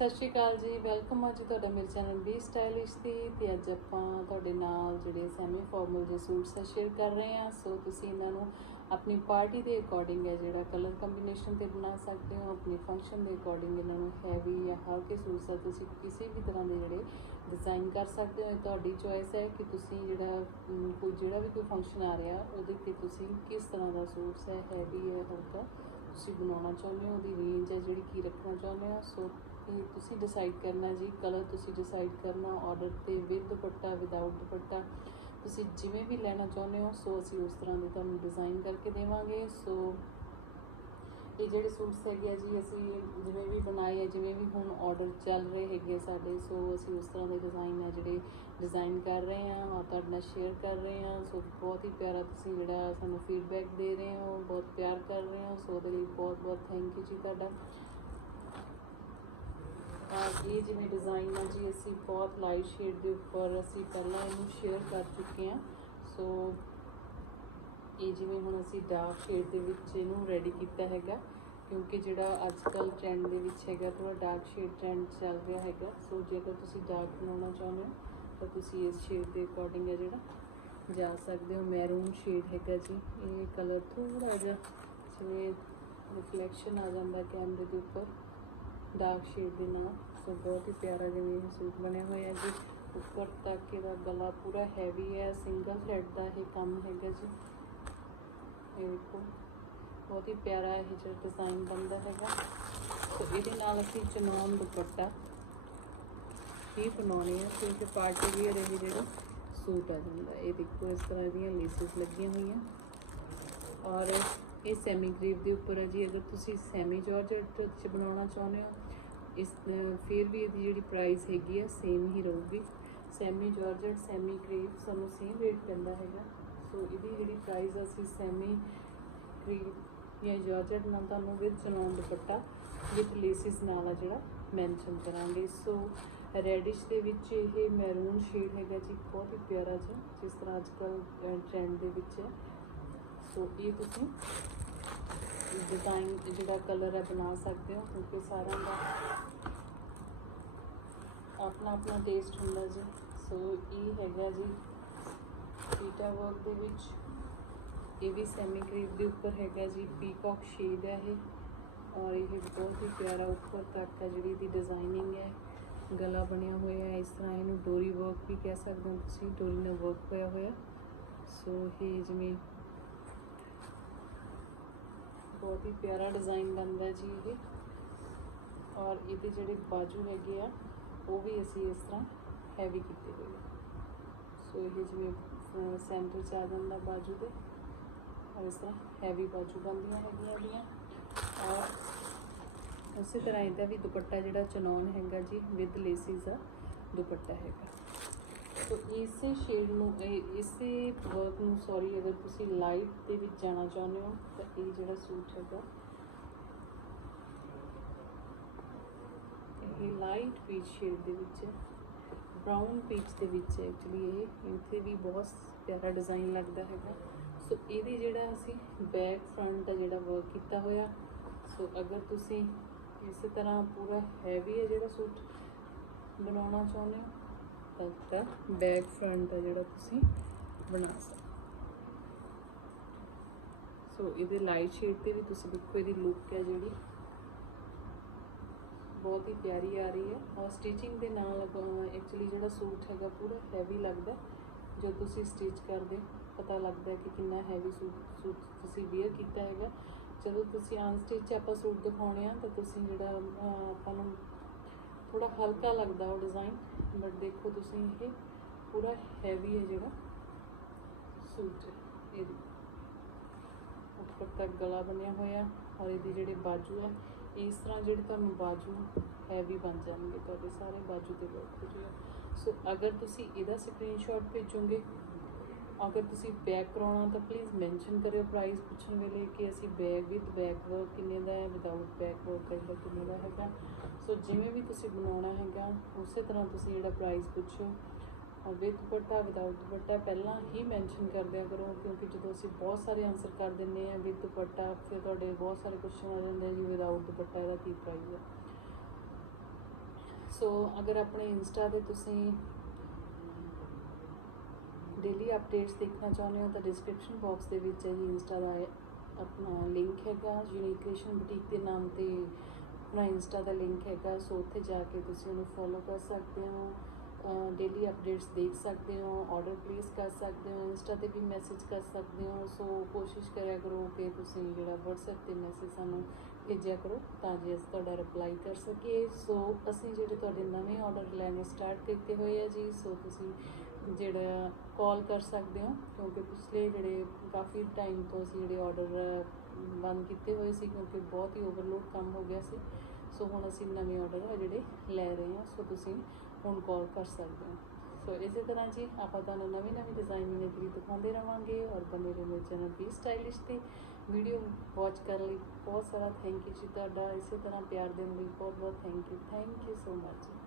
ਸਤਿ ਸ਼੍ਰੀ ਅਕਾਲ ਜੀ ਵੈਲਕਮ ਆ ਜੀ ਤੁਹਾਡਾ ਮੇਰੇ ਚੈਨਲ ਬੀ ਸਟਾਈਲਿਸ਼ ਦੀ ਤੇ ਅੱਜ ਆਪਾਂ ਤੁਹਾਡੇ ਨਾਲ ਜਿਹੜੇ ਸੈਮੀ ਫਾਰਮਲ ਦੇ ਸੂਟਸ ਆ ਸ਼ੇਅਰ ਕਰ ਰਹੇ ਹਾਂ। ਸੋ ਤੁਸੀਂ ਇਹਨਾਂ ਨੂੰ ਆਪਣੀ ਪਾਰਟੀ ਦੇ ਅਕੋਰਡਿੰਗ ਹੈ ਜਿਹੜਾ ਕਲਰ ਕੰਬੀਨੇਸ਼ਨ ਤੇ ਬਣਾ ਸਕਦੇ ਹੋ, ਆਪਣੇ ਫੰਕਸ਼ਨ ਦੇ ਅਕੋਰਡਿੰਗ ਇਹਨਾਂ ਨੂੰ ਹੈਵੀ ਜਾਂ ਹਲਕੇ ਸੂਟਸ ਆ ਤੁਸੀਂ ਕਿਸੇ ਵੀ ਤਰ੍ਹਾਂ ਦੇ ਜਿਹੜੇ ਡਿਜ਼ਾਈਨ ਕਰ ਸਕਦੇ ਹੋ। ਇਹ ਤੁਹਾਡੀ ਚੋਇਸ ਹੈ ਕਿ ਤੁਸੀਂ ਜਿਹੜਾ ਕੋਈ ਜਿਹੜਾ ਵੀ ਕੋਈ ਫੰਕਸ਼ਨ ਆ ਰਿਹਾ, ਉਹਦੇ ਤੇ ਤੁਸੀਂ ਕਿਸ ਤਰ੍ਹਾਂ ਦਾ ਸੂਟਸ ਹੈ ਹੈਵੀ ਹੈ, ਹਲਕਾ ਤੁਸੀਂ ਬਣਾਉਣਾ ਚਾਹੁੰਦੇ ਹੋ, ਉਹਦੀ ਰੇਂਜ ਹੈ ਜਿਹੜੀ ਕੀ ਰੱਖਣਾ ਚਾਹੁੰਦੇ ਹੋ। ਸੋ ਇਹ ਤੁਸੀਂ ਡਿਸਾਈਡ ਕਰਨਾ ਜੀ, ਕਲਰ ਤੁਸੀਂ ਡਿਸਾਈਡ ਕਰਨਾ ਆਰਡਰ ਤੇ ਵਿਦ ਦੁਪੱਟਾ ਵਿਦਆਊਟ ਦੁਪੱਟਾ। ਤੁਸੀਂ ਜਿਵੇਂ ਵੀ ਲੈਣਾ ਚਾਹੁੰਦੇ ਹੋ, ਸੋ ਅਸੀਂ ਉਸ ਤਰ੍ਹਾਂ ਦੇ ਤੁਹਾਨੂੰ ਡਿਜ਼ਾਈਨ ਕਰਕੇ ਦੇਵਾਂਗੇ। ਸੋ ਇਹ ਜਿਹੜੇ ਸੂਟਸ ਹੈਗੇ ਆ ਜੀ, ਅਸੀਂ ਜਿਵੇਂ ਵੀ ਬਣਾਏ ਆ, ਜਿਵੇਂ ਵੀ ਹੁਣ ਆਰਡਰ ਚੱਲ ਰਹੇ ਹੈਗੇ ਸਾਡੇ, ਸੋ ਅਸੀਂ ਉਸ ਤਰ੍ਹਾਂ ਦੇ ਡਿਜ਼ਾਈਨ ਆ ਜਿਹੜੇ ਡਿਜ਼ਾਈਨ ਕਰ ਰਹੇ ਹਾਂ ਔਰ ਤੁਹਾਡੇ ਨਾਲ ਸ਼ੇਅਰ ਕਰ ਰਹੇ ਹਾਂ ਸੋ ਬਹੁਤ ਹੀ ਪਿਆਰਾ ਤੁਸੀਂ ਜਿਹੜਾ ਸਾਨੂੰ ਫੀਡਬੈਕ ਦੇ ਰਹੇ ਹੋ, ਬਹੁਤ ਪਿਆਰ ਕਰ ਰਹੇ ਹੋ, ਸੋ ਉਹਦੇ ਲਈ ਬਹੁਤ ਬਹੁਤ ਥੈਂਕ ਯੂ ਜੀ ਤੁਹਾਡਾ। ਇਹ ਜਿਵੇਂ ਡਿਜ਼ਾਈਨ ਆ ਜੀ, ਅਸੀਂ ਬਹੁਤ ਲਾਈਟ ਸ਼ੇਡ ਦੇ ਉੱਪਰ ਅਸੀਂ ਪਹਿਲਾਂ ਇਹਨੂੰ ਸ਼ੇਅਰ ਕਰ ਚੁੱਕੇ ਹਾਂ। ਸੋ ਇਹ ਜਿਵੇਂ ਹੁਣ ਅਸੀਂ ਡਾਰਕ ਸ਼ੇਡ ਦੇ ਵਿੱਚ ਇਹਨੂੰ ਰੈਡੀ ਕੀਤਾ ਹੈਗਾ, ਕਿਉਂਕਿ ਜਿਹੜਾ ਅੱਜ ਕੱਲ ਟ੍ਰੈਂਡ ਦੇ ਵਿੱਚ ਹੈਗਾ ਥੋੜਾ ਡਾਰਕ ਸ਼ੇਡ ਟ੍ਰੈਂਡ ਚੱਲ ਰਿਹਾ ਹੈਗਾ। ਸੋ ਜੇਕਰ ਤੁਸੀਂ ਡਾਰਕ ਬਣਾਉਣਾ ਚਾਹੁੰਦੇ ਹੋ, ਤਾਂ ਤੁਸੀਂ ਇਸ ਸ਼ੇਡ ਦੇ ਅਕੋਰਡਿੰਗ ਹੈ ਜਿਹੜਾ ਜਾ ਸਕਦੇ ਹੋ। ਮੈਰੂਨ ਸ਼ੇਡ ਹੈਗਾ ਜੀ। ਇਹ ਕਲਰ ਥੋੜਾ ਜਿਹਾ ਜਿਵੇਂ ਰਿਫਲੈਕਸ਼ਨ ਆ ਜਾਂਦਾ ਕੈਮਰੇ ਦੇ ਉੱਪਰ। ਡਾਰਕ ਸ਼ੇਡ ਦੇ ਨਾਲ। ਸੋ ਬਹੁਤ ਹੀ ਪਿਆਰਾ ਜਿਵੇਂ ਇਹ ਸੂਟ ਬਣਿਆ ਹੋਇਆ ਜੀ। ਉੱਪਰ ਤੱਕ ਇਹਦਾ ਗਲਾ ਪੂਰਾ ਹੈਵੀ ਹੈ। ਸਿੰਗਲ ਥ੍ਰੈਡ ਦਾ ਇਹ ਕੰਮ ਹੈਗਾ ਜੀ। ਇਹ ਦੇਖੋ, ਬਹੁਤ ਹੀ ਪਿਆਰਾ ਇਹ ਜਿਹੜਾ ਡਿਜ਼ਾਈਨ ਬਣਦਾ ਹੈਗਾ। ਸੋ ਇਹਦੇ ਨਾਲ ਅਸੀਂ ਚਨੌਨ ਦੁਪੱਟਾ ਹੀ ਬਣਾਉਣੇ ਆ। ਕਿਉਂਕਿ ਪਾਰਟੀ ਵੀਅਰ ਇਹ ਜਿਹੜਾ ਸੂਟ ਆ ਜਾਂਦਾ। ਇਹ ਦੇਖੋ, ਇਸ ਤਰ੍ਹਾਂ ਦੀਆਂ ਲੇਸਿਸ ਲੱਗੀਆਂ ਹੋਈਆਂ। ਔਰ ਇਹ ਸੈਮੀ ਗਰੀਬ ਦੇ ਉੱਪਰ ਹੈ ਜੀ, ਅਗਰ ਤੁਸੀਂ ਸੈਮੀ ਜਾਰਜਟ ਚ ਬਣਾਉਣਾ ਚਾਹੁੰਦੇ ਹੋ, ਇਸ, ਫਿਰ ਵੀ ਇਹਦੀ ਜਿਹੜੀ ਪ੍ਰਾਈਸ ਹੈਗੀ ਆ ਸੇਮ ਹੀ ਰਹੂਗੀ। ਸੈਮੀ ਜਾਰਜਟ ਸੈਮੀ ਗਰੀਬ ਸਾਨੂੰ ਸੇਮ ਰੇਟ ਪੈਂਦਾ ਹੈਗਾ। ਸੋ ਇਹਦੀ ਜਿਹੜੀ ਪ੍ਰਾਈਸ ਅਸੀਂ ਸੈਮੀ ਗਰੀਬ ਜਾਂ ਜਾਰਜਟ ਨਾਲ ਤੁਹਾਨੂੰ ਵਿਦ ਚਲਾਉਣ ਦੁਪੱਟਾ ਵਿਦ ਲੇਸਿਸ ਨਾਲ ਆ ਜਿਹੜਾ ਮੈਂਸ਼ਨ ਕਰਾਂਗੇ। ਸੋ ਰੈਡਿਸ਼ ਦੇ ਵਿੱਚ ਇਹ ਮੈਰੂਨ ਸ਼ੇਡ ਹੈਗਾ ਜੀ, ਬਹੁਤ ਹੀ ਪਿਆਰਾ ਜਿਹਾ, ਜਿਸ ਤਰ੍ਹਾਂ ਅੱਜ ਕੱਲ ਟ੍ਰੈਂਡ ਦੇ ਵਿੱਚ ਹੈ। ਸੋ ਇਹ ਤੁਸੀਂ। ਡਿਜ਼ਾਈਨ ਜਿਹੜਾ ਕਲਰ ਹੈ ਬਣਾ ਸਕਦੇ ਹੋ, ਕਿਉਂਕਿ ਸਾਰਿਆਂ ਦਾ ਆਪਣਾ ਆਪਣਾ ਟੇਸਟ ਹੁੰਦਾ ਜੀ। ਸੋ ਇਹ ਹੈਗਾ ਜੀ ਪੀਟਾ ਵਰਕ ਦੇ ਵਿੱਚ। ਇਹ ਵੀ ਸੈਮੀ ਕਰੀਬ ਦੇ ਉੱਪਰ ਹੈਗਾ ਜੀ। ਪੀਕਾਕ ਸ਼ੇਡ ਹੈ ਇਹ। ਔਰ ਇਹ ਬਹੁਤ ਹੀ ਪਿਆਰਾ ਉੱਪਰ ਤੱਕ ਹੈ ਜਿਹੜੀ ਦੀ ਡਿਜ਼ਾਈਨਿੰਗ ਹੈ। ਗਲਾ ਬਣਿਆ ਹੋਇਆ ਹੈ। ਇਸ ਤਰ੍ਹਾਂ ਇਹਨੂੰ ਡੋਰੀ ਵਰਕ ਵੀ ਕਹਿ ਸਕਦੇ ਹੋ ਤੁਸੀਂ। ਡੋਰੀ ਨਾਲ ਵਰਕ ਹੋਇਆ ਹੋਇਆ। ਸੋ ਇਹ ਜਿਵੇਂ ਬਹੁਤ ਹੀ ਪਿਆਰਾ ਡਿਜ਼ਾਈਨ ਬਣਦਾ ਜੀ ਇਹ। ਔਰ ਇਹਦੇ ਜਿਹੜੇ ਬਾਜੂ ਹੈਗੇ ਆ, ਉਹ ਵੀ ਅਸੀਂ ਇਸ ਤਰ੍ਹਾਂ ਹੈਵੀ ਕੀਤੇ ਹੋਏ ਆ। ਸੋ ਇਹ ਜਿਵੇਂ ਸੈਂਟਰ ਚ ਆ ਜਾਂਦਾ ਬਾਜੂ ਦੇ ਔਰ ਇਸ ਤਰ੍ਹਾਂ ਹੈਵੀ ਬਾਜੂ ਬਣਦੀਆਂ ਹੈਗੀਆਂ ਇਹਦੀਆਂ। ਔਰ ਉਸੇ ਤਰ੍ਹਾਂ ਇਹਦਾ ਵੀ ਦੁਪੱਟਾ ਜਿਹੜਾ ਚਨੌਨ ਹੈਗਾ ਜੀ ਵਿਦ ਲੇਸਿਸ ਦਾ ਦੁਪੱਟਾ ਹੈਗਾ। ਸੋ ਇਸੇ ਸ਼ੇਡ ਨੂੰ, ਇਹ- ਇਸੇ ਵਰਕ ਨੂੰ ਸੌਰੀ ਅਗਰ ਤੁਸੀਂ ਲਾਈਟ ਦੇ ਵਿੱਚ ਜਾਣਾ ਚਾਹੁੰਦੇ ਹੋ, ਤਾਂ ਇਹ ਜਿਹੜਾ ਸੂਟ ਹੈਗਾ, ਇਹ ਲਾਈਟ ਪੀਚ ਸ਼ੇਡ ਦੇ ਵਿੱਚ ਹੈ। ਬ੍ਰਾਊਨ ਪੀਚ ਦੇ ਵਿੱਚ ਹੈ ਐਕਚੁਅਲੀ ਇਹ। ਇੱਥੇ ਵੀ ਬਹੁਤ ਪਿਆਰਾ ਡਿਜ਼ਾਈਨ ਲੱਗਦਾ ਹੈਗਾ। ਸੋ ਇਹਦੇ ਜਿਹੜਾ ਅਸੀਂ ਬੈਕ ਫਰੰਟ ਦਾ ਜਿਹੜਾ ਵਰਕ ਕੀਤਾ ਹੋਇਆ, ਸੋ ਅਗਰ ਤੁਸੀਂ ਇਸੇ ਤਰ੍ਹਾਂ ਪੂਰਾ ਹੈਵੀ ਹੈ ਜਿਹੜਾ ਸੂਟ ਬਣਾਉਣਾ ਚਾਹੁੰਦੇ ਹੋ ਤਾਂ ਤਾਂ ਬੈਕ ਫਰੰਟ ਦਾ ਜਿਹੜਾ ਤੁਸੀਂ ਬਣਾ ਸਕਦੇ ਸੋ ਇਹਦੇ ਲਾਈਟ ਸ਼ੇਡ ਤੇ ਵੀ ਤੁਸੀਂ ਦੇਖੋ ਇਹਦੀ ਲੁੱਕ ਹੈ ਜਿਹੜੀ। ਬਹੁਤ ਹੀ ਪਿਆਰੀ ਆ ਰਹੀ ਹੈ। ਔਰ ਸਟਿਚਿੰਗ ਦੇ ਨਾਲ ਐਕਚੁਅਲੀ ਜਿਹੜਾ ਸੂਟ ਹੈਗਾ ਪੂਰਾ ਹੈਵੀ ਲੱਗਦਾ ਜਦ ਤੁਸੀਂ ਸਟਿਚ ਕਰਦੇ, ਪਤਾ ਲੱਗਦਾ ਕਿ ਕਿੰਨਾ ਹੈਵੀ ਸੂਟ ਸੂਟ ਤੁਸੀਂ ਵੇਅਰ ਕੀਤਾ ਹੈਗਾ। ਜਦੋਂ ਤੁਸੀਂ ਅਨਸਟਿਚ ਆਪਾਂ ਸੂਟ ਦਿਖਾਉਣੇ ਆ, ਤਾਂ ਤੁਸੀਂ ਜਿਹੜਾ ਆਪਾਂ ਨੂੰ ਥੋੜਾ ਹਲਕਾ ਲੱਗਦਾ ਉਹ ਡਿਜ਼ਾਈਨ ਬਟ ਦੇਖੋ ਤੁਸੀਂ ਇਹ ਪੂਰਾ ਹੈਵੀ ਹੈ ਜਿਹੜਾ ਸੂਟ ਹੈ। ਇਹ ਉੱਪਰ ਤੱਕ ਗਲਾ ਬਣਿਆ ਹੋਇਆ ਔਰ ਇਹਦੀ ਜਿਹੜੇ ਬਾਜੂ ਹੈ ਇਸ ਤਰ੍ਹਾਂ ਜਿਹੜੇ ਤੁਹਾਨੂੰ ਬਾਜੂ ਹੈਵੀ ਬਣ ਜਾਣਗੇ, ਤੁਹਾਡੇ ਸਾਰੇ ਬਾਜੂ ਦੇ ਵਰਕ ਹੋ ਜਾਏਗਾ। ਸੋ ਅਗਰ ਤੁਸੀਂ ਇਹਦਾ ਸਕਰੀਨਸ਼ਾਟ ਭੇਜੋਗੇ ਅਗਰ ਤੁਸੀਂ ਬੈਕ ਕਰਾਉਣਾ ਤਾਂ ਪਲੀਜ਼ ਮੈਂਸ਼ਨ ਕਰਿਓ ਪ੍ਰਾਈਸ ਪੁੱਛਣ ਵੇਲੇ ਕਿ ਅਸੀਂ ਬੈਗ ਵਿਦ ਬੈਕ ਵਰਕ ਕਿੰਨੇ ਦਾ ਹੈ ਵਿਦਆਊਟ ਬੈਕ ਵਰਕ ਕਰਦਾ ਕਿੰਨੇ ਦਾ ਹੈਗਾ। ਸੋ ਜਿਵੇਂ ਵੀ ਤੁਸੀਂ ਬਣਾਉਣਾ ਹੈਗਾ, ਉਸੇ ਤਰ੍ਹਾਂ ਤੁਸੀਂ ਜਿਹੜਾ ਪ੍ਰਾਈਸ ਪੁੱਛੋ ਵਿਦ ਦੁਪੱਟਾ ਵਿਦਆਊਟ ਦੁਪੱਟਾ ਪਹਿਲਾਂ ਹੀ ਮੈਂਸ਼ਨ ਕਰ ਦਿਆ ਕਰੋ, ਕਿਉਂਕਿ ਜਦੋਂ ਅਸੀਂ ਬਹੁਤ ਸਾਰੇ ਆਨਸਰ ਕਰ ਦਿੰਨੇ ਆ ਵਿਦ ਦੁਪੱਟਾ, ਫਿਰ ਤੁਹਾਡੇ ਬਹੁਤ ਸਾਰੇ ਕੁਐਸਚਨ ਆ ਜਾਂਦੇ ਆ ਜੀ ਵਿਦਆਊਟ ਦੁਪੱਟਾ ਇਹਦਾ ਕੀ ਪ੍ਰਾਈਸ ਹੈ ਸੋ ਅਗਰ ਆਪਣੇ ਇੰਸਟਾ ਤੇ ਤੁਸੀਂ ਡੇਲੀ ਅਪਡੇਟਸ ਦੇਖਣਾ ਚਾਹੁੰਦੇ ਹੋ ਤਾਂ ਡਿਸਕ੍ਰਿਪਸ਼ਨ ਬਾਕਸ ਦੇ ਵਿੱਚ ਹੈ ਜੀ ਇੰਸਟਾ ਦਾ ਆਪਣਾ ਲਿੰਕ ਹੈਗਾ ਯੂਨੀਕ ਬੁਟੀਕ ਦੇ ਨਾਮ ਤੇ ਆਪਣਾ ਇੰਸਟਾ ਦਾ ਲਿੰਕ ਹੈਗਾ, ਸੋ ਉੱਥੇ ਜਾ ਕੇ ਤੁਸੀਂ ਉਹਨੂੰ ਫੋਲੋ ਕਰ ਸਕਦੇ ਹੋ ਡੇਲੀ ਅਪਡੇਟਸ ਦੇਖ ਸਕਦੇ ਹੋ ਆਰਡਰ ਪਲੇਸ ਕਰ ਸਕਦੇ ਹੋ ਇੰਸਟਾ ਤੇ ਵੀ ਮੈਸੇਜ ਕਰ ਸਕਦੇ ਹੋ, ਸੋ ਕੋਸ਼ਿਸ਼ ਕਰਿਆ ਕਰੋ ਕਿ ਤੁਸੀਂ ਜਿਹੜਾ WhatsApp ਤੇ ਮੈਸੇਜ ਸਾਨੂੰ ਭੇਜਿਆ ਕਰੋ ਤਾਂ ਜੇ ਅਸੀਂ ਤੁਹਾਡਾ ਰਿਪਲਾਈ ਕਰ ਸਕੀਏ। ਸੋ ਅਸੀਂ ਜਿਹੜੇ ਤੁਹਾਡੇ ਨਵੇਂ ਆਰਡਰ ਲੈਣੇ ਸਟਾਰਟ ਕੀਤੇ ਹੋਏ ਆ ਜੀ ਸੋ ਤੁਸੀਂ ਜਿਹੜਾ ਕਾਲ ਕਰ ਸਕਦੇ ਹੋ, ਕਿਉਂਕਿ ਪਿਛਲੇ ਜਿਹੜੇ ਕਾਫੀ ਟਾਈਮ ਤੋਂ ਅਸੀਂ ਜਿਹੜੇ ਆਰਡਰ ਬੰਦ ਕੀਤੇ ਹੋਏ ਸੀ, ਕਿਉਂਕਿ ਬਹੁਤ ਹੀ ਓਵਰਲੋਡ ਕੰਮ ਹੋ ਗਿਆ ਸੀ। ਸੋ ਹੁਣ ਅਸੀਂ ਨਵੇਂ ਆਰਡਰ ਆ ਜਿਹੜੇ ਲੈ ਰਹੇ ਹਾਂ ਸੋ ਤੁਸੀਂ ਹੁਣ ਕਾਲ ਕਰ ਸਕਦੇ ਹੋ। ਸੋ ਇਸੇ ਤਰ੍ਹਾਂ ਜੀ ਆਪਾਂ ਤੁਹਾਨੂੰ ਨਵੀਂ ਨਵੀਂ ਡਿਜ਼ਾਈਨਿੰਗ ਜਿਹੜੀ ਦਿਖਾਉਂਦੇ ਰਵਾਂਗੇ ਔਰ ਬਨੇ ਰਹੋ ਮੇਰੇ ਚੈਨਲ ਵੀ ਸਟਾਈਲਿਸ਼ ਤੇ ਵੀਡੀਓ ਵਾਚ ਕਰਨ ਲਈ ਬਹੁਤ ਸਾਰਾ ਥੈਂਕ ਯੂ ਜੀ ਤੁਹਾਡਾ। ਇਸੇ ਤਰ੍ਹਾਂ ਪਿਆਰ ਦੇਣ ਲਈ ਬਹੁਤ ਬਹੁਤ thank you thank you so much